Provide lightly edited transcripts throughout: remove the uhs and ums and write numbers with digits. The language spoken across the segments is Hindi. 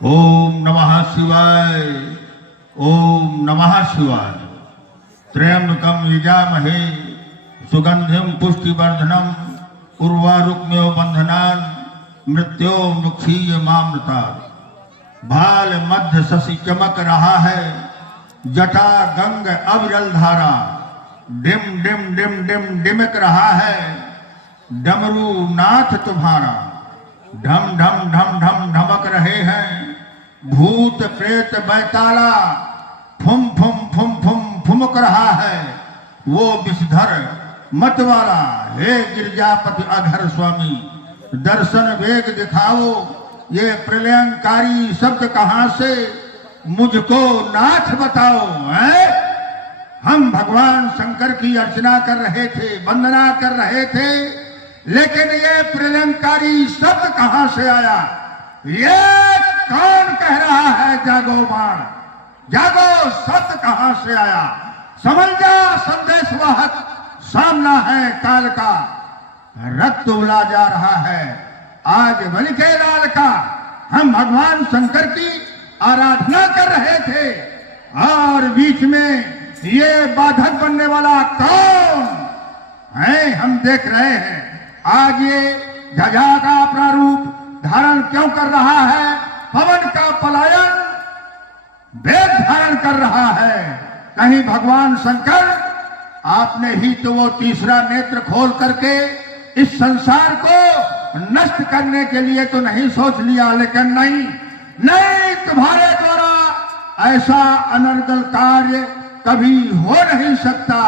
ओम नमः शिवाय। ओम नमः शिवाय। त्र्यंबकं यजामहे सुगंधिं पुष्टिवर्धनम् उर्वारुकमेव बंधनान् मृत्योर्मुक्षीयमामृतात्। भाल मध्य शशि चमक रहा है, जटा गंग अविरल धारा। डिम डिम डिम डिम डिमक रहा है डमरू नाथ तुम्हारा। ढम ढम ढम ढम ढमक रहे हैं भूत प्रेत बैताला। फुम फुम फुम फुम फुमक रहा है वो विषधर मतवाला। हे गिरजापति अधर स्वामी, दर्शन वेग दिखाओ। ये प्रलयंकारी शब्द कहां से मुझको नाथ बताओ। हम भगवान शंकर की अर्चना कर रहे थे, वंदना कर रहे थे, लेकिन ये प्रलयंकारी शब्द कहां से आया? ये कौन कह रहा है जागो बाण, जागो शब्द कहां से आया? समझ जा संदेश वाहक, सामना है काल का। रक्त उला जा रहा है आज बलि के लाल का। हम भगवान शंकर की आराधना कर रहे थे और बीच में ये बाधक बनने वाला कौन है? हम देख रहे हैं आज ये ध्वजा का प्रारूप धारण क्यों कर रहा है? पवन का पलायन वेग धारण कर रहा है। कहीं भगवान शंकर आपने ही तो वो तीसरा नेत्र खोल करके इस संसार को नष्ट करने के लिए तो नहीं सोच लिया? लेकिन नहीं, तुम्हारे द्वारा ऐसा अनर्गल कार्य कभी हो नहीं सकता।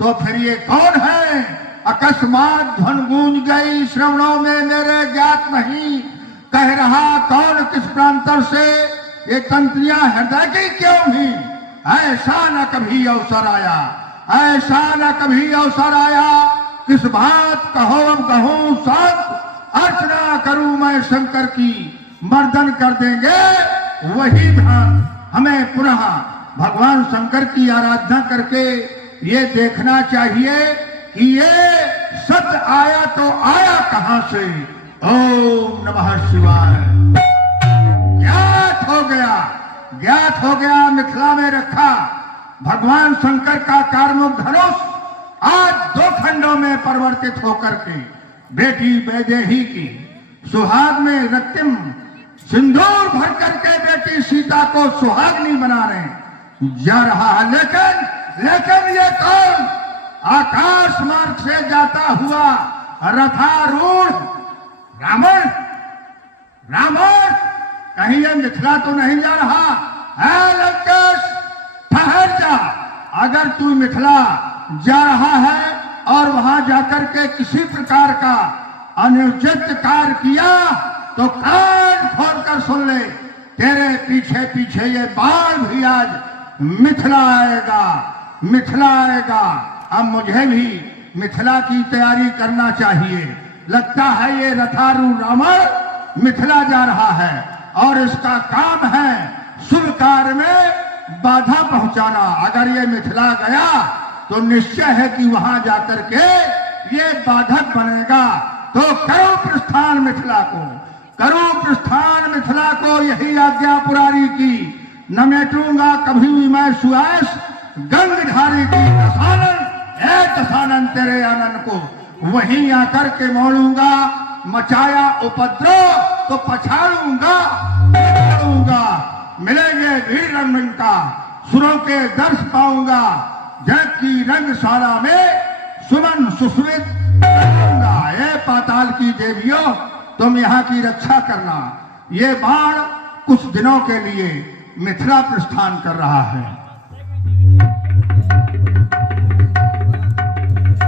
तो फिर ये कौन है? अकस्मात ध्वन गूंज गई श्रवणों में मेरे ज्ञात नहीं। कह रहा कौन किस प्रांतर से ये तंत्रियां हृदय की क्यों ही? ऐसा न कभी अवसर आया, ऐसा न कभी अवसर आया। किस बात कहो अब कहूं शांत, अर्चना करूं मैं शंकर की। मर्दन कर देंगे वही ध्यान। हमें पुनः भगवान शंकर की आराधना करके ये देखना चाहिए कि ये सत्य आया तो आया कहां से? ओम नमः शिवाय। ज्ञात हो गया मिथिला में रखा भगवान शंकर का कार्मुक धनुष। आज 2 खंडों में परिवर्तित होकर के बेटी वैदेही की सुहाग में रक्तिम सिंदूर भर करके बेटी सीता को सुहागनी बना रहे जा रहा है। लेकिन ये कौन? आकाश मार्ग से जाता हुआ रथारूढ़ रावण कहीं ये मिथिला तो नहीं जा रहा है? लंकेश ठहर जा। अगर तू मिथिला जा रहा है और वहां जाकर के किसी प्रकार का अनुचित कार्य किया तो कान खोल कर सुन ले, तेरे पीछे पीछे ये बाण भी आज मिथिला आएगा। अब मुझे भी मिथिला की तैयारी करना चाहिए। लगता है ये रथारूढ़ रावण मिथिला जा रहा है और इसका काम है शुभ कार्य में बाधा पहुंचाना। अगर ये मिथिला गया तो निश्चय है कि वहां जाकर के ये बाधक बनेगा। तो करो प्रस्थान मिथिला को, यही आज्ञा पुरारी की। न मेटूंगा कभी भी मैं सुआस गंगधारी की। दशानन तेरे आनंद को वहीं आकर के मोड़ूंगा। मचाया उपद्रव तो पछाड़ूंगा। मिलेंगे वीर रंगन का, सुरों के दर्श पाऊंगा। जग की रंगशाला में सुमन सुस्मित करूंगा। ये पाताल की देवियों, तुम यहाँ की रक्षा करना। ये बाण कुछ दिनों के लिए मिथिला प्रस्थान कर रहा है।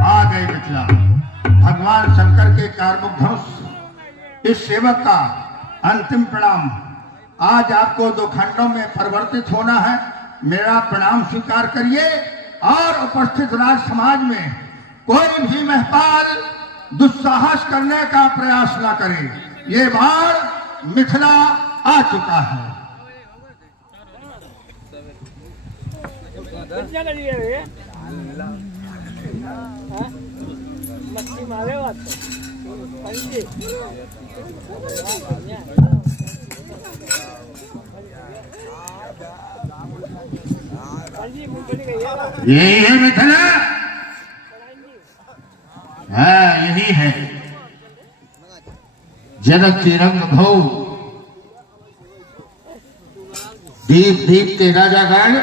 आ गई मिथिला। भगवान शंकर के कार्मुक धनुष इस सेवक का अंतिम प्रणाम। आज आपको 2 खंडों में परिवर्तित होना है। मेरा प्रणाम स्वीकार करिए और उपस्थित राज समाज में कोई भी महपाल दुस्साहस करने का प्रयास न करे। ये बाण मिथिला आ चुका है। मच्छी मारे यही है मिथिला, हाँ यही है जनक के रंग भो। दीप दीप के राजागण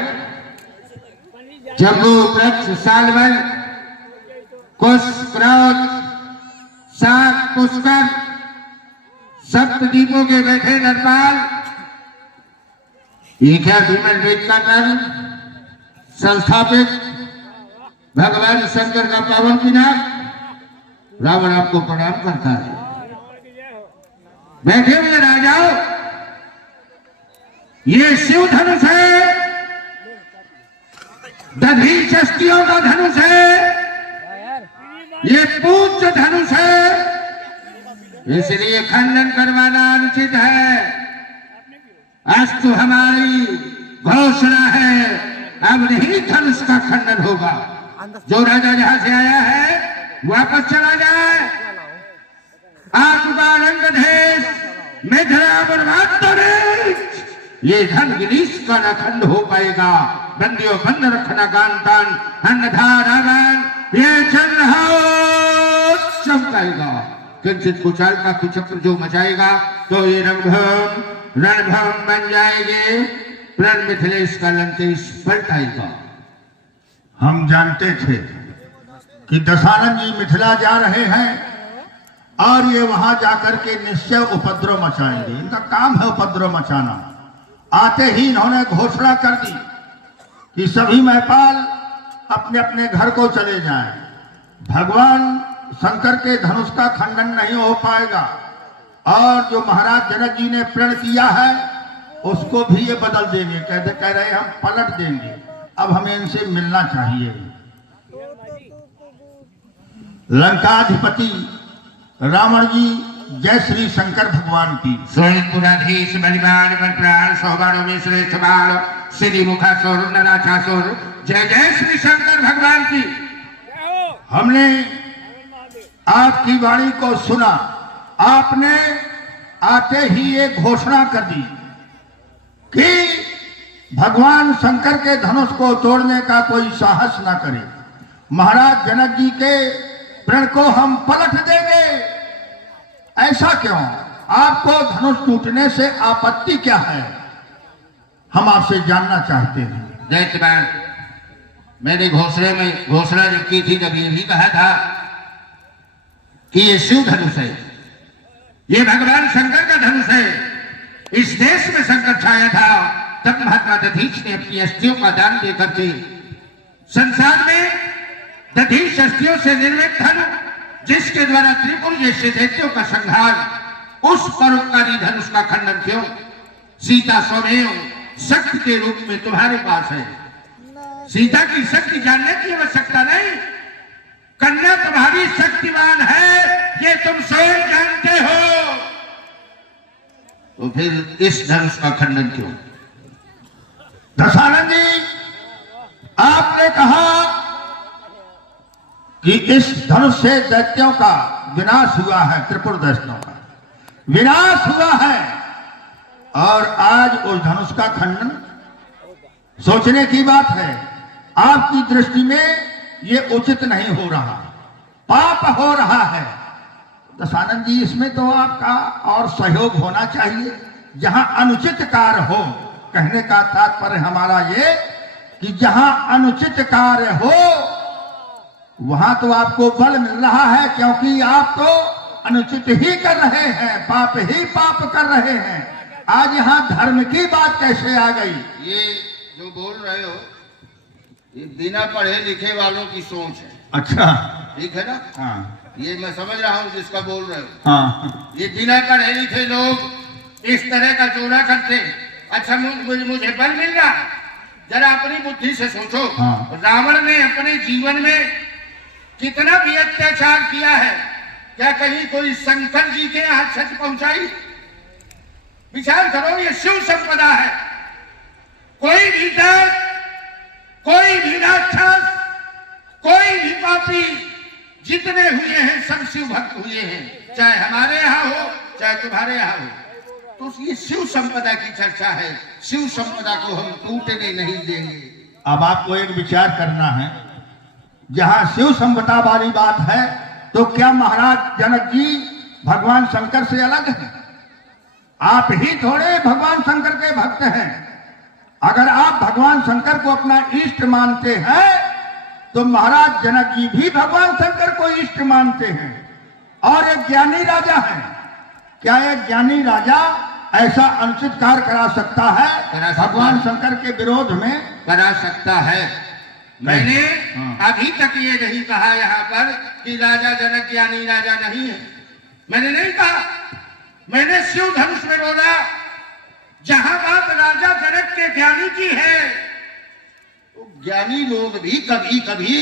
जम्बू वृक्ष सालवन कुश क्रोध सात पुष्कर सप्त दीपों के बैठे नरपाल, ये क्या विमल वेद का कार्य संस्थापित भगवान शंकर का पावन पिनाक। रावण आपको प्रणाम करता है। बैठे हुए राजाओं, ये शिव धनुष है, दधी शक्तियों का धनुष है, ये पूज्य धनुष है, इसलिए खंडन करवाना अनुचित है। आज तो हमारी घोषणा है, अब नहीं धनुष का खंडन होगा। जो राजा जहां से आया है वापस चला जाए। आपका रंग देश मिथिला बर्बाद तो नहीं, ये धन गिरीश का न खंड हो पाएगा। बंदियों बंद रखना कांतान अन्नधा रावण ये चल रहा चमकाएगा। किंचित कुचाल का कुचक्र जो मचाएगा तो ये रणभूम बन जाएंगे। प्रण मिथिलेश का लंकेश पलटाएगा। हम जानते थे कि दशानन जी मिथिला जा रहे हैं और ये वहां जाकर के निश्चय उपद्रव मचाएंगे। इनका काम है उपद्रव मचाना। आते ही इन्होंने घोषणा कर दी कि सभी महिपाल अपने अपने घर को चले जाएं। भगवान शंकर के धनुष का खंडन नहीं हो पाएगा और जो महाराज जनक जी ने प्रण किया है उसको भी ये बदल देंगे। कह रहे हम पलट देंगे। अब हमें इनसे मिलना चाहिए। लंकाधिपति रावण जी जय श्री शंकर भगवान की। स्वयंपुराधीश बलिवान बलप्राण सौबाणों में श्रेष्ठ बाण श्री मुखासुर नराचासुर जय जय श्री शंकर भगवान की। हमने आपकी वाणी को सुना। आपने आते ही ये घोषणा कर दी कि भगवान शंकर के धनुष को तोड़ने का कोई साहस ना करे। महाराज जनक जी के प्रण को हम पलट देंगे। ऐसा क्यों? आपको धनुष टूटने से आपत्ति क्या है? हम आपसे जानना चाहते हैं। दैत्यवान, मैंने घोषणा की थी तब ये भी कहा था कि ये शिव धनुष है, ये भगवान शंकर का धनुष है। इस देश में संकट छाया था तब महात्मा दधीच ने अपनी अस्थियों का दान देकर के संसार में दधीच अस्थियों से निर्मित धनु जिसके द्वारा त्रिपुर जैसे दैत्यों का संहार, उस परोपकारी धनुष का खंडन क्यों? सीता स्वमेव शक्ति के रूप में तुम्हारे पास है। सीता की शक्ति जानने की आवश्यकता नहीं। कन्या तुम्हारी शक्तिवान है, ये तुम स्वयं जानते हो। तो फिर इस धनुष का खंडन क्यों? दशानन जी, आपने कहा कि इस धनुष से दैत्यों का विनाश हुआ है, त्रिपुर दैत्यों का विनाश हुआ है और आज उस धनुष का खंडन सोचने की बात है। आपकी दृष्टि में ये उचित नहीं हो रहा, पाप हो रहा है। दशानन जी, इसमें तो आपका और सहयोग होना चाहिए। जहां अनुचित कार्य हो, कहने का तात्पर्य हमारा ये कि जहां अनुचित कार्य हो वहां तो आपको बल मिल रहा है, क्योंकि आप तो अनुचित ही कर रहे हैं, पाप ही पाप कर रहे हैं। आज यहाँ धर्म की बात कैसे आ गई? ये जो बोल रहे हो ये बिना पढ़े लिखे वालों की सोच है। अच्छा, ठीक है ना? हाँ, ये मैं समझ रहा हूँ जिसका बोल रहे हो। हाँ, ये बिना पढ़े लिखे लोग इस तरह का चोरा करते। अच्छा, मुझे बल मिल रहा, जरा अपनी बुद्धि से सोचो। हाँ। रावण ने अपने जीवन में कितना भी अत्याचार किया है, क्या कहीं कोई शंकर जी के यहाँ क्षति पहुंचाई? विचार करो, ये शिव संपदा है। कोई भी दर्द, कोई भी राक्षस, कोई भी पापी जितने हुए हैं सब शिव भक्त हुए हैं, चाहे हमारे यहाँ हो चाहे तुम्हारे यहाँ हो। तो ये शिव संपदा की चर्चा है। शिव संपदा को हम टूटने नहीं देंगे। अब आपको एक विचार करना है, जहां शिव संबता वाली बात है तो क्या महाराज जनक जी भगवान शंकर से अलग हैं? आप ही थोड़े भगवान शंकर के भक्त हैं। अगर आप भगवान शंकर को अपना इष्ट मानते हैं तो महाराज जनक जी भी भगवान शंकर को इष्ट मानते हैं और एक ज्ञानी राजा है। क्या एक ज्ञानी राजा ऐसा अनुचित कार्य करा सकता है भगवान शंकर के विरोध में? करा सकता है। मैंने अभी तक ये नहीं कहा यहाँ पर कि राजा जनक ज्ञानी राजा नहीं है। मैंने नहीं कहा। मैंने शिव धनुष में बोला जहां बात राजा जनक के ज्ञानी की है, तो ज्ञानी लोग भी कभी कभी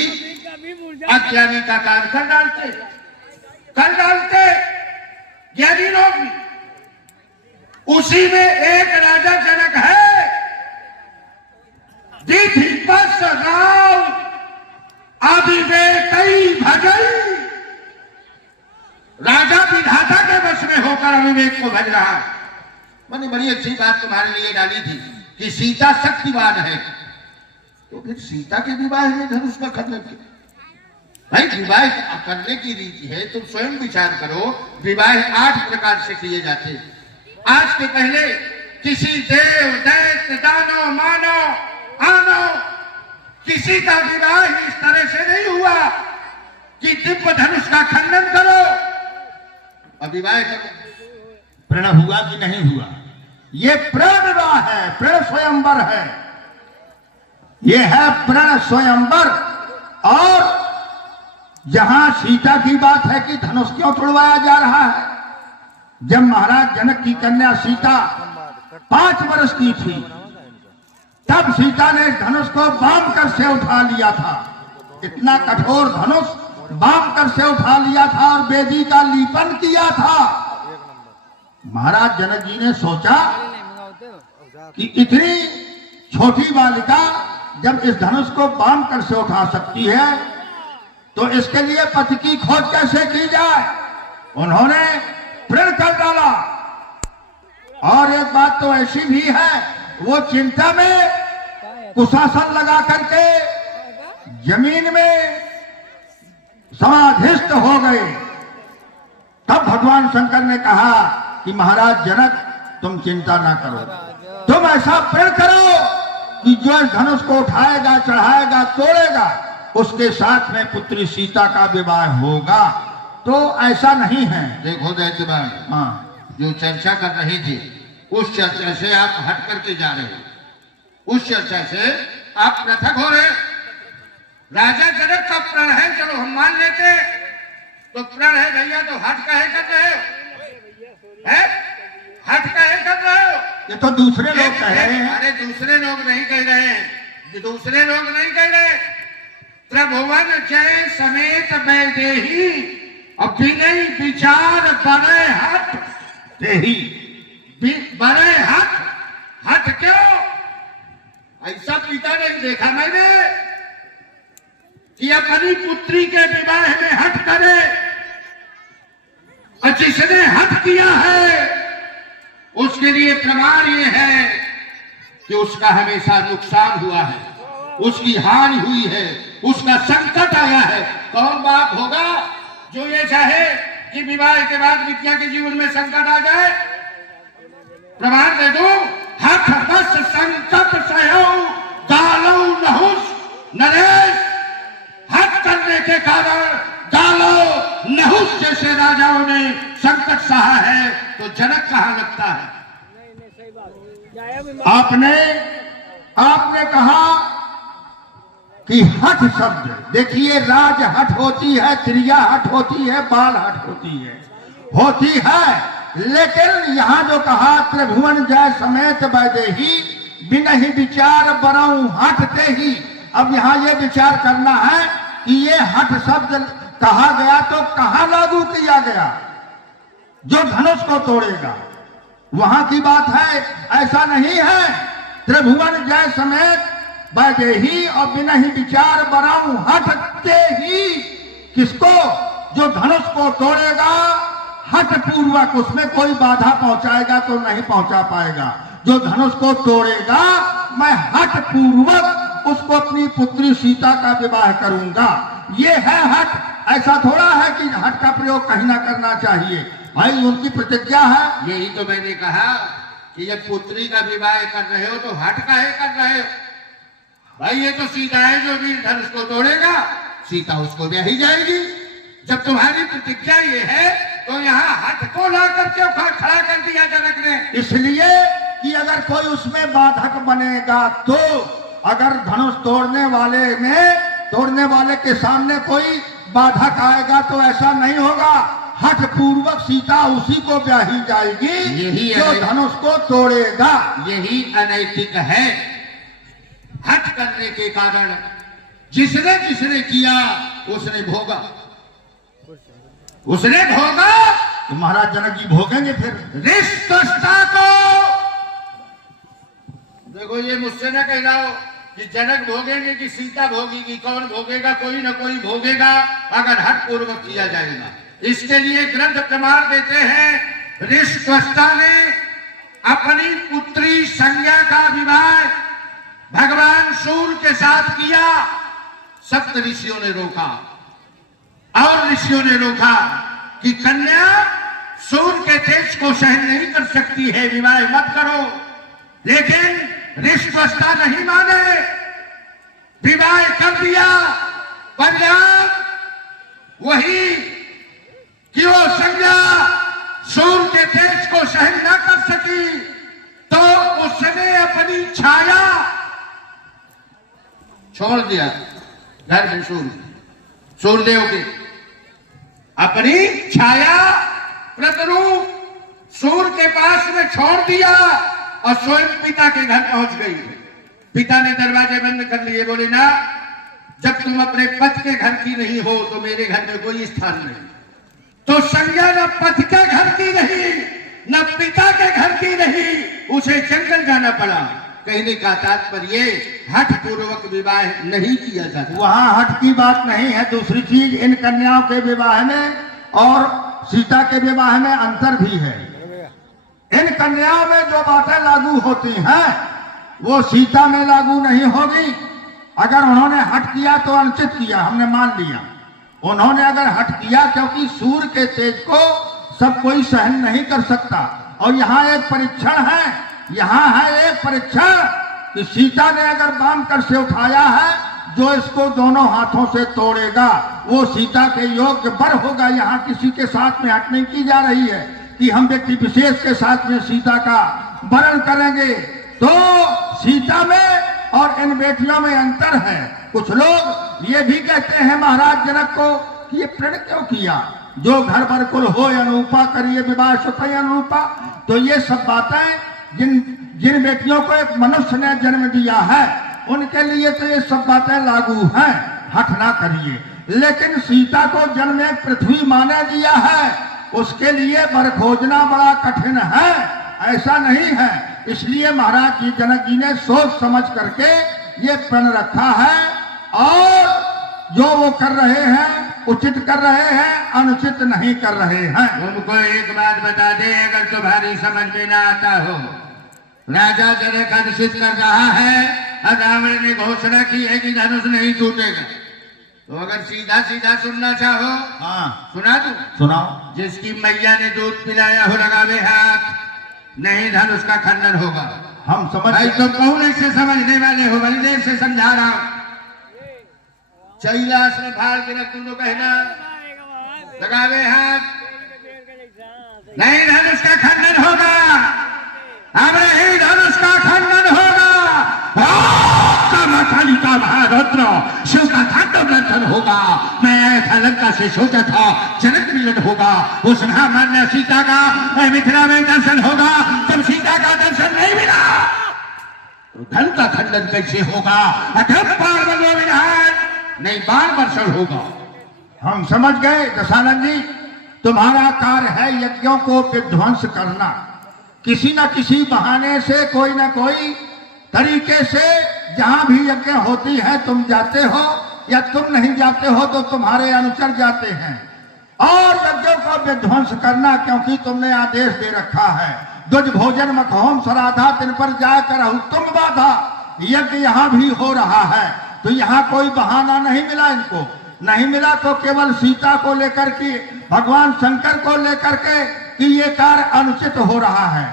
अज्ञानी का कार्य कर डालते ज्ञानी लोग भी। उसी में एक राजा जनक है, विधिवश राव अविवेकई भजई। राजा विधाता के वश में होकर अविवेक को भज रहा। मैंने बड़ी अच्छी बात तुम्हारे लिए डाली थी कि सीता शक्तिवान है, तो फिर सीता के विवाह में धनुष का खंडन किया। भाई विवाह करने की रीति है, तुम स्वयं विचार करो। विवाह 8 प्रकार से किए जाते हैं। आज के पहले किसी देव दैत्य दानव मानव आनो किसी का विवाह इस तरह से नहीं हुआ कि दिव्य धनुष का खंडन करो और विवाह करो। प्रण हुआ कि नहीं हुआ? ये प्रण विवाह है, प्रण स्वयंवर है। ये है प्रण स्वयंवर। और जहां सीता की बात है कि धनुष क्यों तोड़वाया जा रहा है, जब महाराज जनक की कन्या सीता 5 वर्ष की थी तब सीता ने धनुष को बांध कर से उठा लिया था। इतना कठोर धनुष बांध कर से उठा लिया था और बेदी का लीपन किया था। महाराज जनक जी ने सोचा कि इतनी छोटी बालिका जब इस धनुष को बांध कर से उठा सकती है तो इसके लिए पति की खोज कैसे की जाए। उन्होंने प्रण कर डाला। और एक बात तो ऐसी भी है, वो चिंता में कुशासन लगा करके जमीन में समाधिस्थ हो गए। तब भगवान शंकर ने कहा कि महाराज जनक तुम चिंता ना करो, तुम ऐसा प्रण करो कि जो धनुष को उठाएगा चढ़ाएगा तोड़ेगा उसके साथ में पुत्री सीता का विवाह होगा। तो ऐसा नहीं है। देखो दैत्यवान, हाँ, जो चर्चा कर रही थी उस चर्चा से आप हट करके जा रहे हो। उस चर्चा से आप पृथक हो रहे। राजा जनक का प्रण है, चलो हम मान लेते, तो प्रण है भैया, तो हट काहे कर रहे हो? हट काहे कर रहे हो? ये तो दूसरे लोग कह रहे हैं। अरे दूसरे लोग नहीं कह रहे हैं, दूसरे लोग नहीं कह रहे। त्रिभुवन जय समेत वैदेही और विनय विचार बड़े हट तेही। बड़े हट क्यों? ऐसा पिता नहीं देखा मैंने कि अपनी पुत्री के विवाह में हट करे। और जिसने हट किया है उसके लिए प्रमाण ये है कि उसका हमेशा नुकसान हुआ है, उसकी हानि हुई है, उसका संकट आया है। कौन बाप होगा जो ये चाहे कि विवाह के बाद विद्या के जीवन में संकट आ जाए? प्रमाण दे दो। हठ बस संकट सहयो गालो नहुस नरेश। हट करने के कारण गालो नहुस जैसे राजाओं ने संकट सहा है, तो जनक कहां लगता है? आपने कहा कि हठ शब्द, देखिए राज हठ होती है, क्रिया हठ होती है, बाल हठ होती है। लेकिन यहाँ जो कहा त्रिभुवन जय समेत वैदेही बिनहि विचार बरऊं हटते ही। अब यहाँ ये विचार करना है कि ये हठ शब्द कहा गया तो कहाँ लागू किया गया? जो धनुष को तोड़ेगा वहां की बात है, ऐसा नहीं है। त्रिभुवन जय समेत वैदेही और बिनहि विचार बरऊं हटते ही। किसको? जो धनुष को तोड़ेगा हठ पूर्वक, उसमें कोई बाधा पहुंचाएगा तो नहीं पहुंचा पाएगा। जो धनुष को तोड़ेगा मैं हठ पूर्वक उसको अपनी पुत्री सीता का विवाह करूंगा। ये है हठ। ऐसा थोड़ा है कि हठ का प्रयोग कहीं ना करना चाहिए भाई, उनकी प्रतिज्ञा है। यही तो मैंने कहा कि जब पुत्री का विवाह कर रहे हो तो हट काहे कर रहे हो भाई? ये तो सीता है जो वीर धनुष को तोड़ेगा, सीता उसको ब्याही जाएगी। जब तुम्हारी प्रतिज्ञा ये है तो यहाँ हट को ला करके खड़ा कर दिया जनक ने, इसलिए कि अगर कोई उसमें बाधक बनेगा तो अगर धनुष तोड़ने वाले के सामने कोई बाधक आएगा तो ऐसा नहीं होगा। हठ पूर्वक सीता उसी को ब्याही जाएगी यही जो धनुष को तोड़ेगा। यही अनैतिक है। हठ करने के कारण जिसने जिसने किया उसने भोगा, उसने भोगा। तो महाराज जनक जी भोगेंगे फिर। रिश्ता को देखो, ये मुझसे ना कह रहा हो कि जनक भोगेंगे कि सीता भोगेगी। कौन भोगेगा? कोई ना कोई भोगेगा अगर हठ पूर्वक किया जाएगा। इसके लिए ग्रंथ प्रमाण देते हैं। ऋषित्वष्टा ने अपनी पुत्री संज्ञा का विवाह भगवान सूर्य के साथ किया। सप्त ऋषियों ने रोका और ऋषियों ने रोका कि कन्या सूर्य के तेज को सहन नहीं कर सकती है, विवाह मत करो। लेकिन ऋषित्वष्टा नहीं माने, विवाह कर दिया। परिणाम वही कि वो संज्ञा सूर्य के तेज को सहन न कर सकी तो उसने अपनी छाया छोड़ दिया। घर में सूर्यदेव के अपनी छाया प्रतिरूप सूर्य के पास में छोड़ दिया और स्वयं पिता के घर पहुंच गई। पिता ने दरवाजे बंद कर लिए, बोले ना, जब तुम अपने पति के घर की नहीं हो तो मेरे घर में कोई स्थान नहीं। तो संज्ञा न पति के घर की नहीं, न पिता के घर की नहीं, उसे जंगल जाना पड़ा। कहने का तात्पर्य हठ पूर्वक विवाह नहीं किया जाता। वहां हठ की बात नहीं है। दूसरी चीज, इन कन्याओं के विवाह में और सीता के विवाह में अंतर भी है। इन कन्याओं में जो बातें लागू होती हैं वो सीता में लागू नहीं होगी। अगर उन्होंने हठ किया तो अनुचित किया, हमने मान लिया। उन्होंने अगर हठ किया, क्योंकि सूर्य के तेज को सब कोई सहन नहीं कर सकता। और यहाँ एक परीक्षण है, यहाँ है एक परीक्षण कि सीता ने अगर बाम कर से उठाया है, जो इसको दोनों हाथों से तोड़ेगा वो सीता के योग्य वर होगा। यहाँ किसी के साथ में हट नहीं की जा रही है कि हम व्यक्ति विशेष के साथ में सीता का वरण करेंगे। तो सीता में और इन बेटियों में अंतर है। कुछ लोग ये भी कहते हैं महाराज जनक को कि ये प्रण क्यों किया, जो घर पर कुल हो अनुरूपा करिए विवाह सुतई अनुरूपा। तो ये सब बातें जिन बेटियों को एक मनुष्य ने जन्म दिया है उनके लिए तो ये सब बातें लागू हैं, हठ ना करिए। लेकिन सीता को जन्म एक पृथ्वी माना दिया है, उसके लिए वर खोजना बड़ा कठिन है, ऐसा नहीं है। इसलिए महाराज जी जनक जी ने सोच समझ करके ये प्रण रखा है और जो वो कर रहे हैं उचित कर रहे हैं, अनुचित नहीं कर रहे हैं। उनको एक बात बता दे, अगर तुम्हारी समझ में ना आता हो। राजा जनक अनुचित कर रहा है और रावण ने घोषणा की है कि धनुष नहीं टूटेगा। तो अगर सीधा सीधा सुनना चाहो, हाँ सुना दो, सुनाओ। जिसकी मैया ने दूध पिलाया हो लगावे हाथ, नहीं धनुष का खंडन होगा। हम समझ भाई तुम कौन ऐसे समझने वाले हो? बड़ी देर से समझा रहा हूं। चैलाश में फाड़ के रख, तुम तो कहना लगावे हाथ, नहीं धनुष का खंडन होगा। अब नहीं धनुष का खंडन होगा। का महारत्न शिव का खंडन होगा। मैं लंका से सोचा था जनक मिलन होगा, उस महामान्य सीता का मिथिला में दर्शन होगा। जब सीता का दर्शन नहीं मिला तो धन का खंडन कैसे होगा? नहीं बाण वर्षण होगा। हम समझ गए दशानंद जी, तुम्हारा कार्य है यज्ञों को विध्वंस करना। किसी न किसी बहाने से कोई न कोई तरीके से जहां भी यज्ञ होती है तुम जाते हो, या तुम नहीं जाते हो तो तुम्हारे अनुचर जाते हैं और यज्ञों को विध्वंस करना, क्योंकि तुमने आदेश दे रखा है दुज भोजन मखहोम सराधा, दिन पर जाकर तुम बाधा। यज्ञ यहाँ भी हो रहा है, तो यहाँ कोई बहाना नहीं मिला इनको, नहीं मिला तो केवल सीता को लेकर के, भगवान शंकर को लेकर के कि ये कार्य अनुचित हो रहा है,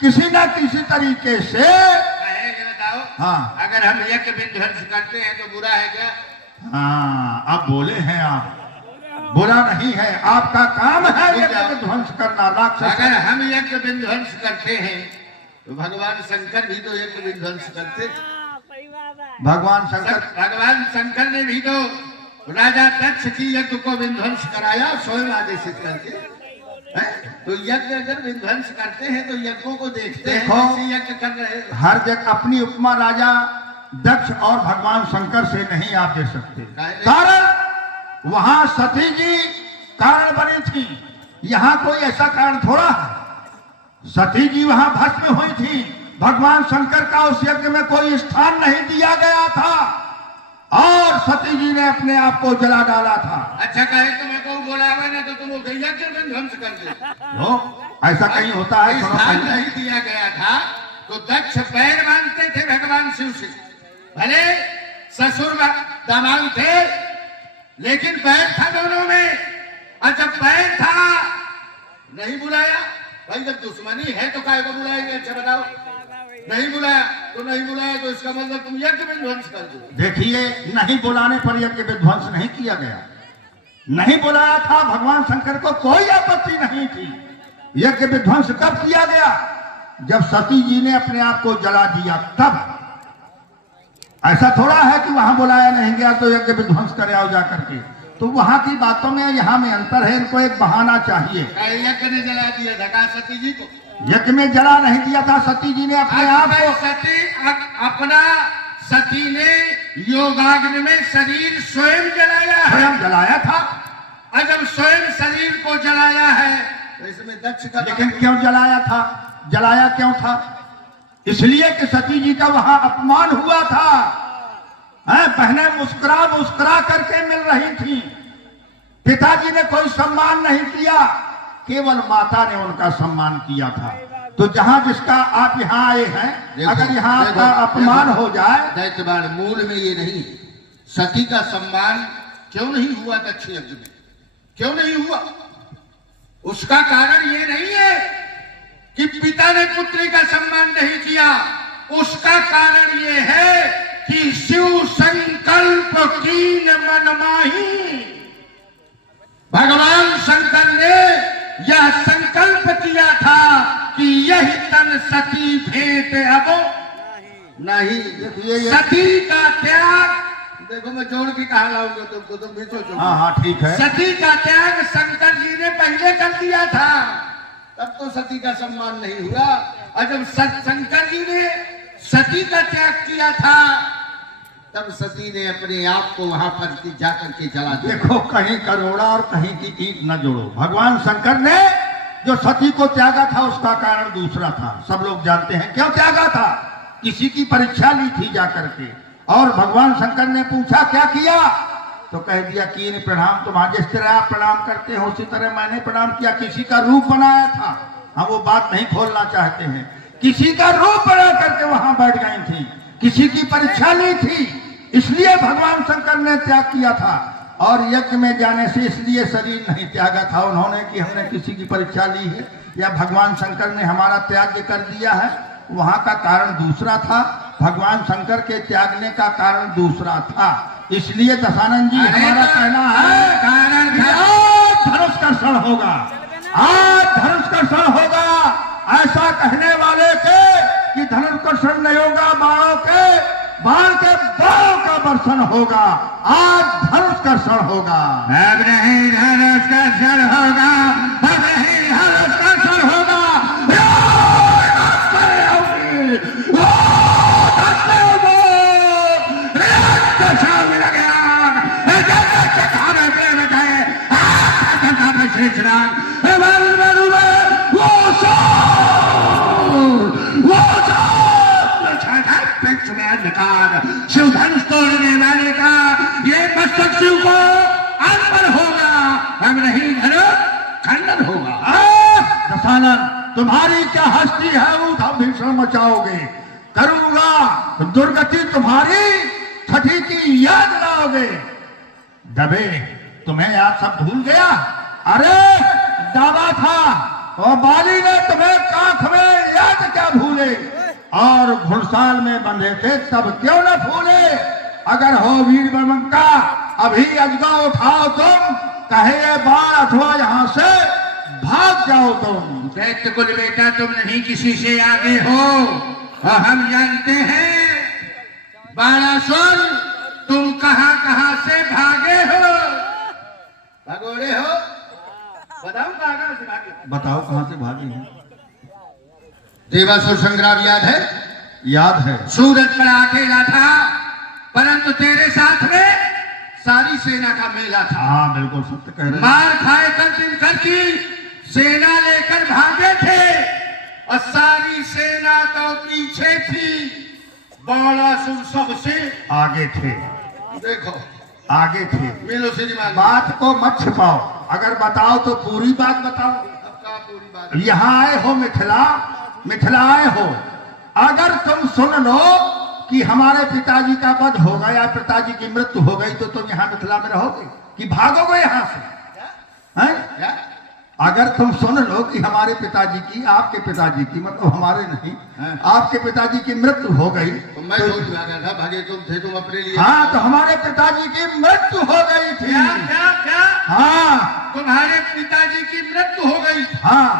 किसी न किसी तरीके से। बताओ, हाँ, अगर हम यज्ञ विध्वंस करते हैं तो बुरा है क्या? हाँ, आप बोले हैं, आप बुरा नहीं है, आपका काम है यज्ञ विध्वंस करना। राक्षस अगर हम यज्ञ विध्वंस करते हैं तो भगवान शंकर भी तो यज्ञ विध्वंस करते। भगवान शंकर ने भी तो राजा दक्ष की यज्ञ को विध्वंस कराया स्वयं आदेशित करके। तो यज्ञ अगर विध्वंस करते हैं तो यज्ञों को देखते हैं जैसे यज्ञ कर रहे हैं। हर जगह अपनी उपमा राजा दक्ष और भगवान शंकर से नहीं आप दे सकते, कारण वहां सती जी कारण बनी थी, यहाँ कोई ऐसा कारण थोड़ा है। सती जी वहां भस्म हुई थी, भगवान शंकर का उस यज्ञ में कोई स्थान नहीं दिया गया था और सती जी ने अपने आप को जला डाला था। अच्छा, कहे तुम्हें को बोलावा ना तो तुम यज्ञ विध्वंस कर दे। ऐसा कहीं होता है? स्थान नहीं दिया गया था तो दक्ष पैर मानते थे भगवान शिव से, भले ससुर दामाद थे लेकिन पैर था दोनों में। और जब पैर था नहीं बुलाया, भाई जब दुश्मनी है तो काय को बुलाएंगे? अच्छा बताओ, नहीं बुलाया तो नहीं बुलाया, तो इसका मतलब तुम यज्ञ विध्वंस कर दो। देखिए, नहीं बुलाने पर यज्ञ विध्वंस नहीं किया गया, नहीं बुलाया था, भगवान शंकर को कोई आपत्ति नहीं थी। यज्ञ विध्वंस कब किया गया? जब सती जी ने अपने आप को जला दिया तब। ऐसा थोड़ा है कि वहां बुलाया नहीं गया तो यज्ञ विध्वंस करे आओ जाकर के। तो वहां की बातों में यहाँ में अंतर है, इनको एक बहाना चाहिए। यज्ञ ने जला दिया था सती जी को? यज्ञ में जला नहीं दिया था, सती जी ने अपने आप को। सती ने योगाग्नि में शरीर स्वयं जलाया है, स्वयं जलाया था। और जब स्वयं शरीर को जलाया है तो इसमें दक्ष का, लेकिन क्यों जलाया था? जलाया क्यों था? इसलिए कि सती जी का वहां अपमान हुआ था। बहनें मुस्कुरा मुस्कुरा करके मिल रही थी, पिताजी ने कोई सम्मान नहीं किया, केवल माता ने उनका सम्मान किया था। तो जहां जिसका आप यहाँ आए हैं, अगर यहाँ आपका अपमान हो जाए, दैत्यवान मूल में ये नहीं, सती का सम्मान क्यों नहीं हुआ दक्ष यज्ञ में? क्यों नहीं हुआ? उसका कारण ये नहीं है कि पिता ने पुत्री का सम्मान नहीं किया, उसका कारण ये है कि शिव संकल्प कीन मन माही। भगवान शंकर ने यह संकल्प किया था कि यही तन सती भेंट अब नहीं। देखिए, सती का त्याग, देखो मैं जोड़ के कहा लाऊंगा तुमको, तुम भी सोचो। हाँ ठीक है। सती का त्याग शंकर जी ने पहले कर दिया था, तब तो सती का सम्मान नहीं हुआ। और जब शंकर जी ने सती का त्याग किया था तब सती ने अपने आप को वहां पर जाकर के जला दिया। देखो, कहीं करोड़ा और कहीं की ईंट न जोड़ो। भगवान शंकर ने जो सती को त्यागा था उसका कारण दूसरा था, सब लोग जानते हैं क्यों त्यागा था। किसी की परीक्षा ली थी जाकर के, और भगवान शंकर ने पूछा क्या किया, तो कह दिया कि प्रणाम, तुम्हारे जिस तरह आप प्रणाम करते हो उसी तरह मैंने प्रणाम किया। किसी का रूप बनाया था, हम वो बात नहीं खोलना चाहते हैं। किसी का रूप बना करके वहां बैठ गई थी, किसी की परीक्षा ली थी, इसलिए भगवान शंकर ने त्याग किया था। और यज्ञ में जाने से इसलिए शरीर नहीं त्यागा था उन्होंने कि हमने किसी की परीक्षा ली है या भगवान शंकर ने हमारा त्याग कर दिया है। वहां का कारण दूसरा था, भगवान शंकर के त्यागने का कारण दूसरा था। इसलिए दशानंद जी हमारा कहना है कारण आज धनुष्कर्षण होगा, आज धनुष्कर्षण होगा। ऐसा कहने वाले के कि धनुष्कर्षण नहीं होगा, बाणों के बाण के बाणों का वर्षण होगा, आज धनुष्कर्षण होगा। अब नहीं धनुष्कर्षण होगा, अब नहीं धनुष्कर्षण होगा। शिव धनुष तोड़ने वाले का ये मस्तक शिव को अर्पण होगा, हम नहीं धनुष खंडन होगा। दशानन, तुम्हारी क्या हस्ती है, वो भीषण मचाओगे। करूंगा दुर्गति तुम्हारी छठी की याद लाओगे। दबे, तुम्हें याद सब भूल गया? अरे दावा था और बाली ने तुम्हें काख में याद क्या भूले, और घुड़साल में बंधे थे तब क्यों न भूले। अगर हो वीर बलवंका अभी अजगा उठाओ तुम, कहे बाण अथवा यहाँ से भाग जाओ तुम। दैत्य कुल बेटा तुम नहीं किसी से आगे हो, और हम जानते हैं बाणासुर तुम कहां कहां से भागे हो। भगोड़े हो, बताओ कहां से भागे। बताओ कहां से भागे हैं। देवासुर संग्राम याद है? याद है। सूरज पर अकेला था, परंतु तेरे साथ में सारी सेना का मेला था। हाँ बिल्कुल सत्य कह रहे। मार खाए कर दिन कर की सेना लेकर भागे थे, और सारी सेना तो पीछे थी, बाणासुर सबसे आगे थे। देखो आगे थे। मिलो श्रीमान, बात को मत छिपाओ, अगर बताओ तो पूरी बात बताओ। अब का पूरी बात? यहाँ आए हो मिथिला आए हो, अगर तुम सुन लो कि हमारे पिताजी का वध हो गया या पिताजी की मृत्यु हो गई, तो तुम यहाँ मिथिला में रहोगे कि भागोगे यहाँ से? हैं? क्या? अगर तुम सुन लो कि हमारे पिताजी की, आपके पिताजी की, मतलब हमारे नहीं, आपके पिताजी की मृत्यु हो गई, तो मैं सोच रहा था भागे तुम थे, तुम अपने लिए। हाँ तो हमारे पिताजी की मृत्यु हो गई थी। क्या क्या क्या? हाँ तुम्हारे पिताजी की मृत्यु हो गई? हाँ,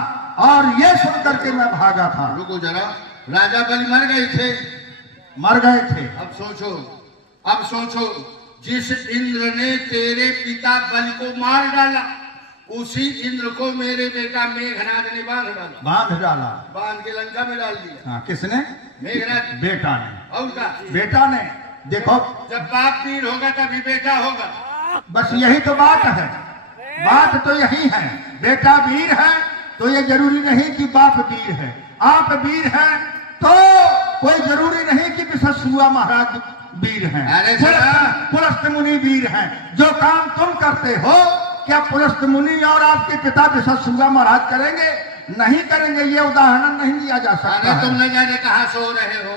और ये सुन करके मैं भागा था। रुको जरा, राजा बलि मर गए थे? मर गए थे। अब सोचो, जिस इंद्र ने तेरे पिता बलि को मार डाला, उसी इंद्र को मेरे बेटा मेघनाद ने बांध डाला। बांध के लंका में डाल दिया। हाँ, किसने? मेघनाद। बेटा ने। और का? बेटा ने। देखो, जब बाप वीर होगा तभी बेटा होगा। बस यही तो बात है, बात तो यही है। बेटा वीर है तो ये जरूरी नहीं कि बाप वीर है। आप वीर हैं तो कोई जरूरी नहीं कि विशेषुआ महाराज वीर हैं। पुलस्त मुनि वीर हैं। जो काम तुम करते हो, क्या पुलस्त मुनि और आपके पिता विशेषुआ महाराज करेंगे? नहीं करेंगे। ये उदाहरण नहीं दिया जा सकता। तुम न जाने कहाँ सो रहे हो।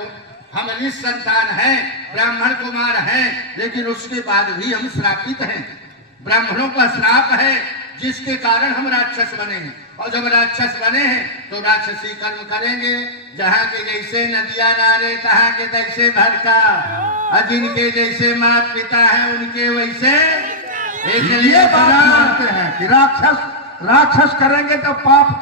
हम निसंतान हैं, ब्राह्मण कुमार हैं, लेकिन उसके बाद भी हम श्रापित हैं। ब्राह्मणों का श्राप है जिसके कारण हम राक्षस बने हैं, और जब राक्षस बने हैं तो राक्षसी कर्म करेंगे। जहाँ के जैसे नदियां नारे, तहाँ के तैसे भरका, और जिनके जैसे माता पिता हैं उनके वैसे। ये बात मानते हैं कि राक्षस करेंगे तो पाप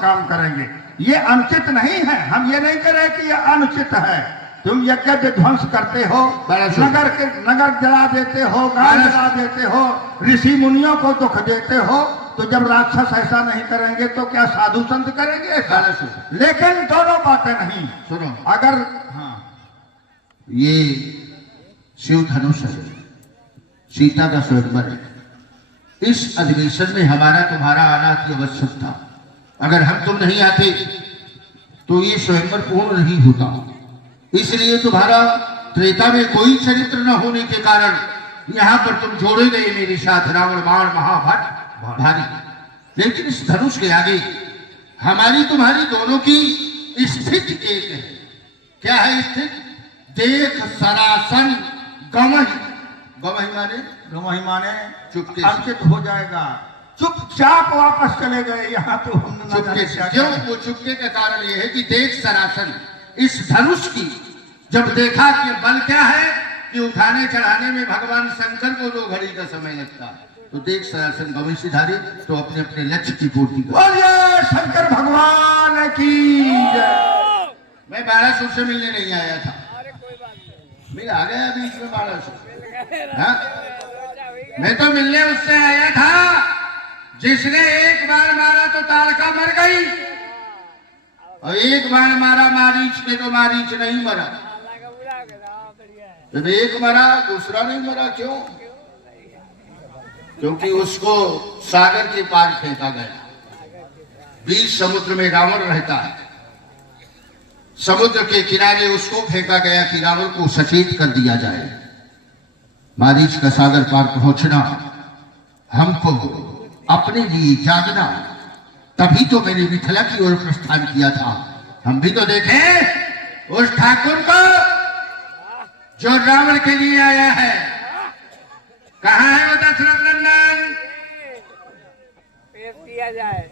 काम करेंगे। ये अनुचित नहीं है। हम ये नहीं कह रहे कि ये अनुचित है। तुम यज्ञ विध्वंस करते हो, नगर जला देते हो, गांव जला देते हो, ऋषि मुनियों को दुख देते हो, तो जब राक्षस ऐसा नहीं करेंगे तो क्या साधु संत करेंगे ऐसा? लेकिन दोनों बातें नहीं। सुनो, अगर ये शिव धनुष है, सीता का स्वयंवर है। इस अधिवेशन में हमारा तुम्हारा आना अति आवश्यक था। अगर हम तुम नहीं आते तो ये स्वयंवर पूर्ण नहीं होता। इसलिए तुम्हारा त्रेता में कोई चरित्र न होने के कारण यहाँ पर तुम जोड़े गए मेरे साथ रावण बाण भारी। लेकिन इस धनुष के आगे हमारी तुम्हारी दोनों की स्थिति एक है। क्या है स्थिति? देख सरासन गमही माने चुपके अंकित हो जाएगा। चुपचाप वापस चले गए। यहाँ तो हमने क्यों? वो चुपके का कारण ये है कि देख सरासन, इस धनुष की जब देखा कि बल क्या है कि उठाने चढ़ाने में भगवान शंकर को 2 घड़ी का समय लगता है, तो देख सरासन गवई सिधारे तो अपने अपने लक्ष्य की पूर्ति कर। बोलिए शंकर भगवान की जय। मैं बाणासुर से मिलने नहीं आया था। मैं आ गया बीच में बाणासुर। मैं तो मिलने उससे आया था जिसने एक बार मारा तो तारका मर गई, और एक बार मारा मारीच ने तो मारीच नहीं मरा। जब एक मरा दूसरा नहीं मरा। क्यों? क्योंकि उसको सागर के पार फेंका गया। बीच समुद्र में रावण रहता है, समुद्र के किनारे उसको फेंका गया कि रावण को सचेत कर दिया जाए। मारीच का सागर पार पहुंचना, हमको अपने लिए जागना, तभी तो मैंने मिथिला की ओर प्रस्थान किया था। हम भी तो देखें उस ठाकुर को जो रावण के लिए आया है। कहाँ है वो दशरथ नंदन? पेश किया जाए।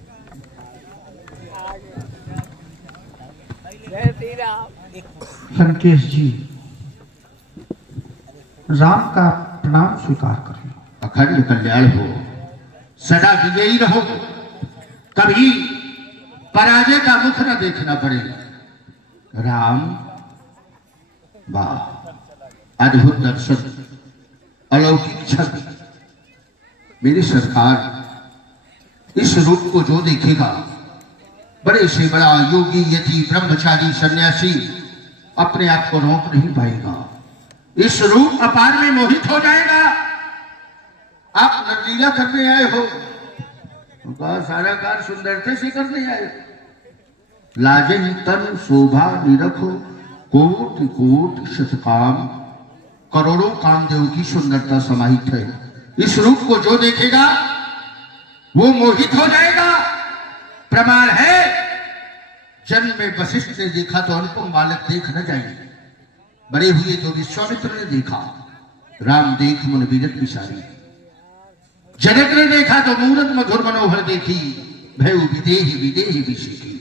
जय श्री राम। लंकेश जी, राम का प्रणाम स्वीकार करें। अखंड कल्याण हो, सदा विजयी रहो, कभी पराजय का मुख न देखना पड़े। राम, वाह, अद्भुत दर्शन, अलौकिक छवि। मेरी सरकार, इस रूप को जो देखेगा, बड़े से बड़ा योगी, यति, ब्रह्मचारी, सन्यासी अपने आप को रोक नहीं पाएगा। इस रूप अपार में मोहित हो जाएगा। आप नरलीला करने आए हो, उनका सारा कार्य सुंदरता से करने आए। लाजन तन शोभा निरखो, कोटि कोटि शतकाम, करोड़ों कामदेव की सुंदरता समाहित है। इस रूप को जो देखेगा वो मोहित हो जाएगा। प्रमाण है, जन्म में वशिष्ठ ने देखा तो अनुपम बालक देख न जाए, बड़े हुए तो विश्वामित्र ने देखा, राम देख मन विरत विसारी। जनक ने देखा तो मूरत मधुर मनोहर देखी, भय विदेही विदेही विशिखी।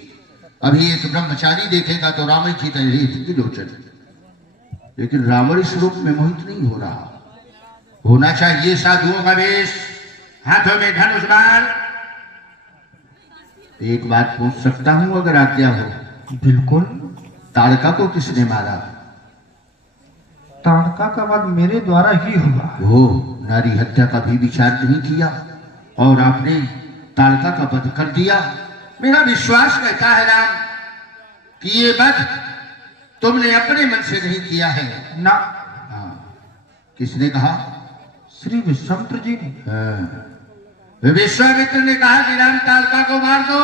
अभी एक ब्रह्मचारी देखेगा तो राम की तरह लोचन, लेकिन रावण इस रूप में मोहित नहीं हो रहा। होना चाहिए साधुओं का वेश, हाथों में धनुष बाण। एक बात पूछ सकता हूं अगर आज्ञा हो? बिल्कुल। ताड़का को किसने मारा? ताड़का का वध मेरे द्वारा ही हुआ। वो नारी हत्या का भी विचार नहीं किया और आपने ताड़का का वध कर दिया। मेरा विश्वास कहता है राम कि ये वध तुमने अपने मन से नहीं किया है ना। हाँ, किसने कहा? श्री विश्वामित्र जी ने। हाँ, विश्वामित्र ने कहा कि राम ताड़का को मार दो।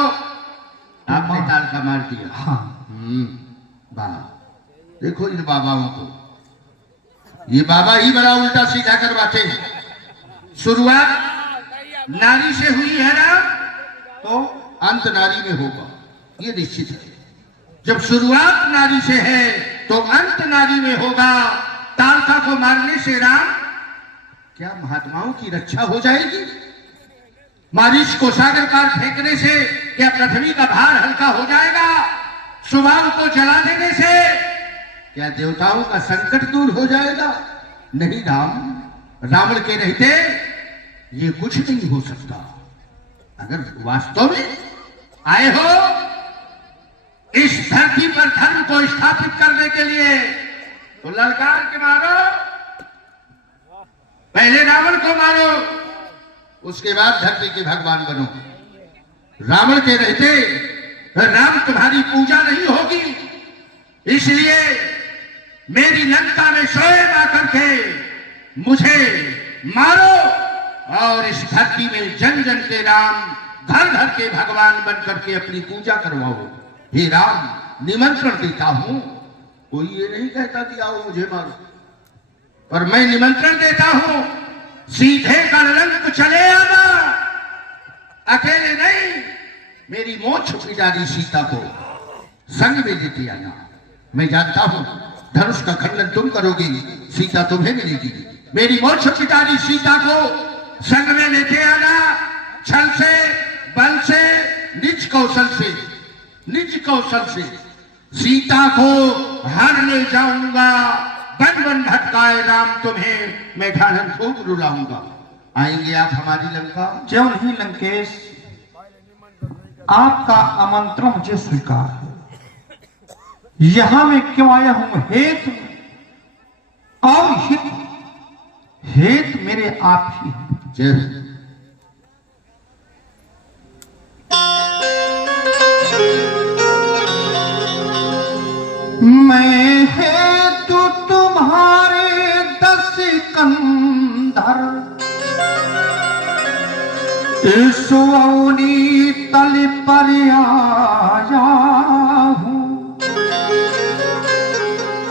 आपने ताड़का मार दिया। हाँ। वाह, देखो इन बाबाओं को, ये बाबा ही बड़ा उल्टा सीधा करवाते हैं। शुरुआत नारी से हुई है ना, तो अंत नारी में होगा, ये निश्चित है। जब शुरुआत नारी से है तो अंत नारी में होगा। ताड़का को मारने से राम, क्या महात्माओं की रक्षा हो जाएगी? मारीच को सागर पार फेंकने से क्या पृथ्वी का भार हल्का हो जाएगा? सुबाहु को जला देने से क्या देवताओं का संकट दूर हो जाएगा? नहीं राम, रावण के रहते ये कुछ नहीं हो सकता। अगर वास्तव में आए हो इस धरती पर धर्म को स्थापित करने के लिए तो ललकार के मारो, पहले रावण को मारो, उसके बाद धरती के भगवान बनो। रावण के रहते राम तुम्हारी पूजा नहीं होगी, इसलिए मेरी लंका में स्वयं आकर के मुझे मारो और इस धरती में जन जन के राम, घर घर के भगवान बनकर के अपनी पूजा करवाओ। हे राम, निमंत्रण देता हूं, कोई ये नहीं कहता कि आओ मुझे मारो, पर मैं निमंत्रण देता हूं, सीधे कलंक चले आना, अकेले नहीं, मेरी मोक्ष पिटारी सीता को संग में लेते आना। मैं जानता हूं धनुष का खंडन तुम करोगी, सीता तुम्हें मिलेगी। मेरी मोक्ष पिटारी सीता को संग में लेते आना, छल से, बल से, निज कौशल से, निज कौशल से सीता को हर ले जाऊंगा। वन वन भटकाए राम तुम्हें मैं ढाढ़न खूब रुलाऊंगा। आएंगे आप हमारी लंका? क्यों नहीं लंकेश, आपका आमंत्रण मुझे स्वीकार है। यहां मैं क्यों आया हूं? हेतु और हित, हेतु मेरे आप ही हैं। जय मैं हेतु तुम्हारे 10 कंधर, इस अवनी तल पर आया हूं।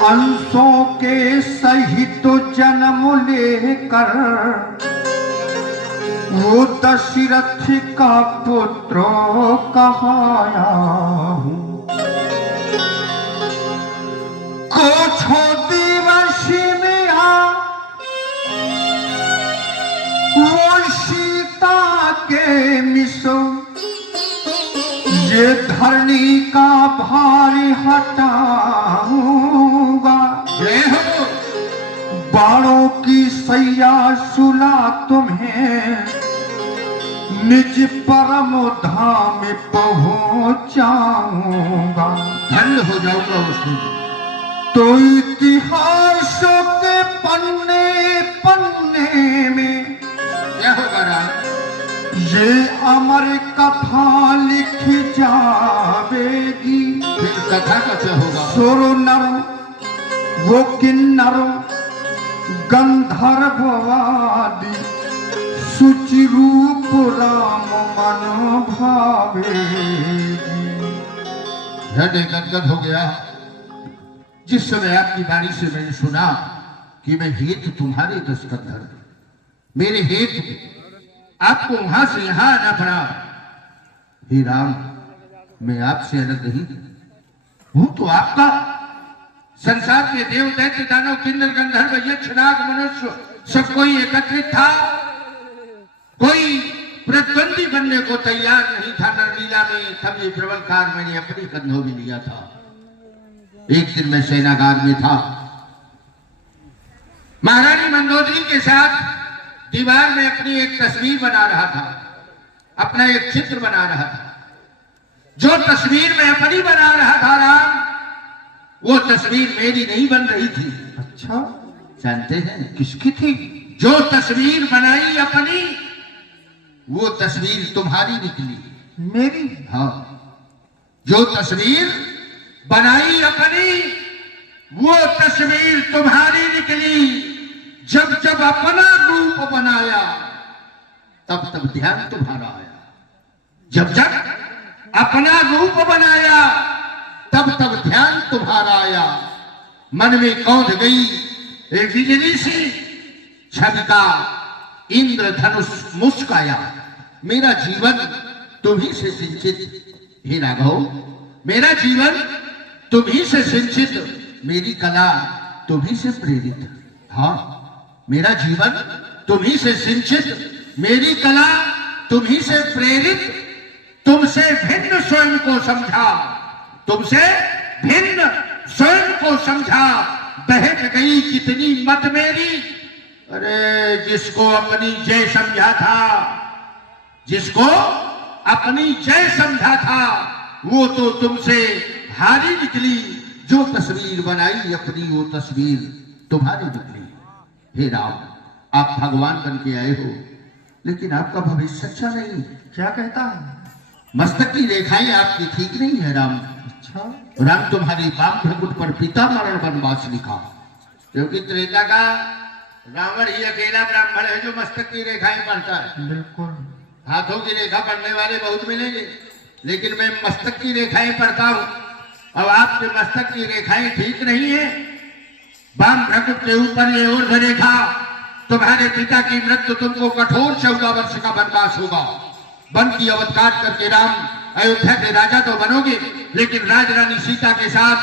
अंशों के सहित जन्म लेकर वो दशरथ का पुत्र कहाया हूं। कुछ दिवस के मिसो ये धरनी का भारी हटाऊंगा। जय हो। बाणों की सैया सुला तुम्हें निज परम धाम पहुंचाऊंगा। धन्य हो जाऊंगा उस दिन। तो इतिहासों के पन्ने पन्ने में क्या होगा राम? ये अमर कथा लिखी जावेगी। फिर कथा का क्या होगा? सुर नर वो किन्नर गंधर्ववादी सुचिरूप राम मन भावेगी। हृदय गदगद हो गया जिस समय आपकी वाणी से मैंने सुना कि मैं हेतु तुम्हारे दस्कंधर, मेरे हेतु आपको वहां से यहां आना पड़ा। हे राम, मैं आपसे अलग नहीं हूं तो आपका। संसार के देव दैत्य दानव किन्नर गंधर्व यक्ष नाग मनुष्य सब कोई एकत्रित था। कोई प्रतिद्वंदी बनने को तैयार नहीं था नरलीला में। तब ये प्रबलकार मैंने अपने कंधों में लिया था। एक दिन मैं सेनागार में था, महारानी मंदोदरी के साथ दीवार में अपनी एक तस्वीर बना रहा था, अपना एक चित्र बना रहा था। जो तस्वीर मैं अपनी बना रहा था राम, वो तस्वीर मेरी नहीं बन रही थी। अच्छा, जानते हैं किसकी थी? जो तस्वीर बनाई अपनी, वो तस्वीर तुम्हारी निकली। मेरी? हाँ, जो तस्वीर बनाई अपनी, वो तस्वीर तुम्हारी निकली। जब जब अपना रूप बनाया, तब तब ध्यान तुम्हारा आया। जब जब अपना रूप बनाया, तब तब ध्यान तुम्हारा आया। मन में कौंध गई एक बिजली सी, छलका इंद्रधनुष मुस्काया। मेरा जीवन तुम्ही से सिंचित, हे राघव, मेरा जीवन तुम्ही से सिंचित, मेरी कला तुम्ही से प्रेरित। हाँ, मेरा जीवन तुम्ही से सिंचित, मेरी कला तुम्ही से प्रेरित। तुमसे भिन्न स्वयं को समझा, तुमसे भिन्न स्वयं को समझा। बहक गई कितनी मत मेरी। अरे जिसको अपनी जय समझा था, जिसको अपनी जय समझा था, वो तो तुमसे हारी निकली। जो तस्वीर बनाई अपनी, वो तस्वीर तुम्हारी निकली। हे राम, आप भगवान बन के आए हो, लेकिन आपका भविष्य अच्छा नहीं। क्या कहता है? मस्तक की रेखाएं आपकी ठीक नहीं है राम। अच्छा, राम, तुम्हारी वाम भ्रकुट पर पिता मरण वनवास लिखा, क्योंकि त्रेता का रावण ही अकेला ब्राह्मण है जो मस्तक की रेखाएं पढ़ता है। बिल्कुल। हाथों की रेखा पढ़ने वाले बहुत मिलेंगे, लेकिन मैं मस्तक की रेखाएं पढ़ता हूं। अब आपके मस्तक की रेखाएं ठीक नहीं है। वाम भ्रकुट के ऊपर ये ऊर्ध्व रेखा, तुम्हारे पिता की मृत्यु तुमको कठोर 14 वर्ष का वनवास होगा। वन की अवध काट करके राम अयोध्या के राजा तो बनोगे, लेकिन राजरानी सीता के साथ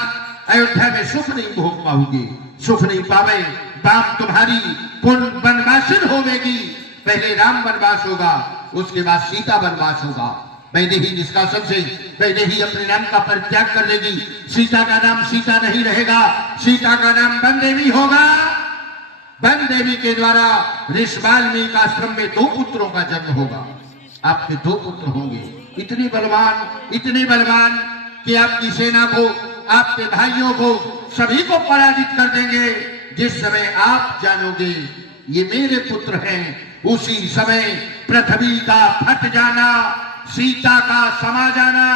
अयोध्या में सुख नहीं भोग पाओगे, सुख नहीं पावे। वाम तुम्हारी पूर्ण वनवासिन होगी। पहले राम वनवास होगा, उसके बाद सीता वनवास होगा। वैदेही निष्कासन से वैदेही अपने नाम का परित्याग कर देगी। सीता का नाम सीता नहीं रहेगा, सीता का नाम वन देवी होगा। वन देवी के द्वारा ऋषि वाल्मीकि आश्रम में 2 पुत्रों का जन्म होगा। आपके 2 पुत्र होंगे, इतने बलवान कि आपकी सेना को, आपके भाइयों को, सभी को पराजित कर देंगे। जिस समय आप जानोगे ये मेरे पुत्र हैं, उसी समय पृथ्वी का फट जाना, सीता का समा जाना,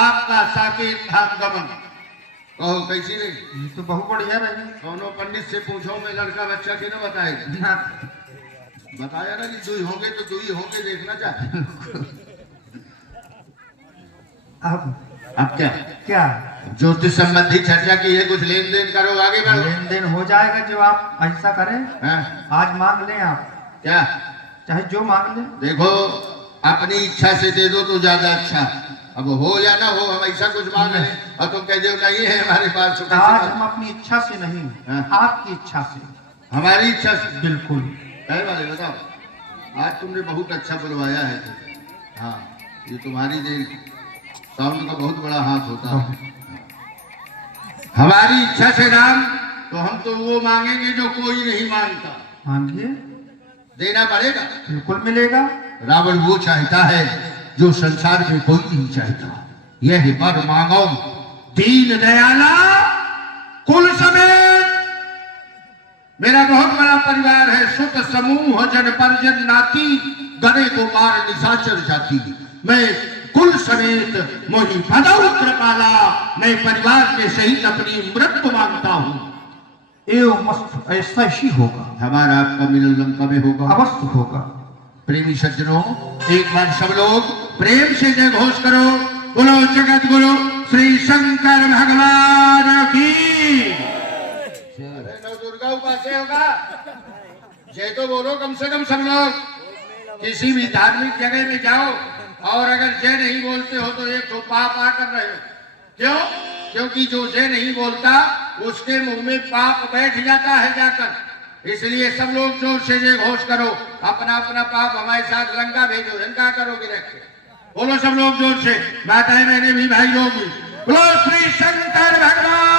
आपका साकेत धाम गमन। कहो कैसी रही? ये तो बहुत बढ़िया रही। दोनों पंडित से पूछो, मैं लड़का बच्चा की ना बताएगा। ना, बताया ना कि 2 होंगे तो 2 होंगे, देखना चाहते। अब क्या क्या ज्योतिष संबंधी चर्चा की है, कुछ लेन देन करो, आगे बढ़ो। लेन देन हो जाएगा जो आप ऐसा करें। हाँ? आज मांग लें आप, क्या? चाहे जो मांग लें। देखो, अपनी इच्छा से दे दो तो ज्यादा अच्छा। अब हो या ना हो, हम ऐसा कुछ मांग रहे हैं और तुम कह दो नहीं है हमारे पास। आज हम अपनी इच्छा से नहीं, हाँ? आपकी इच्छा से। हमारी इच्छा से? बिल्कुल। कहे वाले बताओ। आज तुमने बहुत अच्छा बुलवाया है। हाँ, ये तुम्हारी जो साउंड का बहुत बड़ा हाथ होता है। हमारी इच्छा से राम, तो हम तो वो मांगेंगे जो कोई नहीं मांगता। मांगिए, देना पड़ेगा, बिल्कुल मिलेगा। रावण वो चाहता है जो संसार में कोई नहीं चाहता। यह वर मांगो दीन दयाला कुल समेत। मेरा बहुत बड़ा परिवार है, सुत समूह जन परिजन नाती, गणे को मार निशाचर जाती। मैं कुल समेत मोहि भदौ कृपाला, मैं परिवार के सहित अपनी मृत्यु मांगता हूँ। एवं मस्त ऐसा ही होगा, हमारा आपका मिलन लंका में होगा, अवश्य होगा। प्रेमी सज्जनों, एक बार सब लोग प्रेम से जय घोष करो, बोलो जगत गुरु श्री शंकर भगवान की। अरे नव दुर्गा उपास्य होगा, जय तो बोलो कम से कम सब लोग। किसी भी धार्मिक जगह में जाओ और अगर जय नहीं बोलते हो तो एक तो पाप आ कर रहे हो। क्यों? क्योंकि जो जय नहीं बोलता उसके मुंह में पाप बैठ जाता है जाकर। इसलिए सब लोग जोर से जय घोष करो, अपना अपना पाप हमारे साथ लंका भेजो। लंका करोगे रख के बोलो सब लोग जोर से, बात है मैंने भी भाई लोग भी। बोलो श्री शंकर भगवान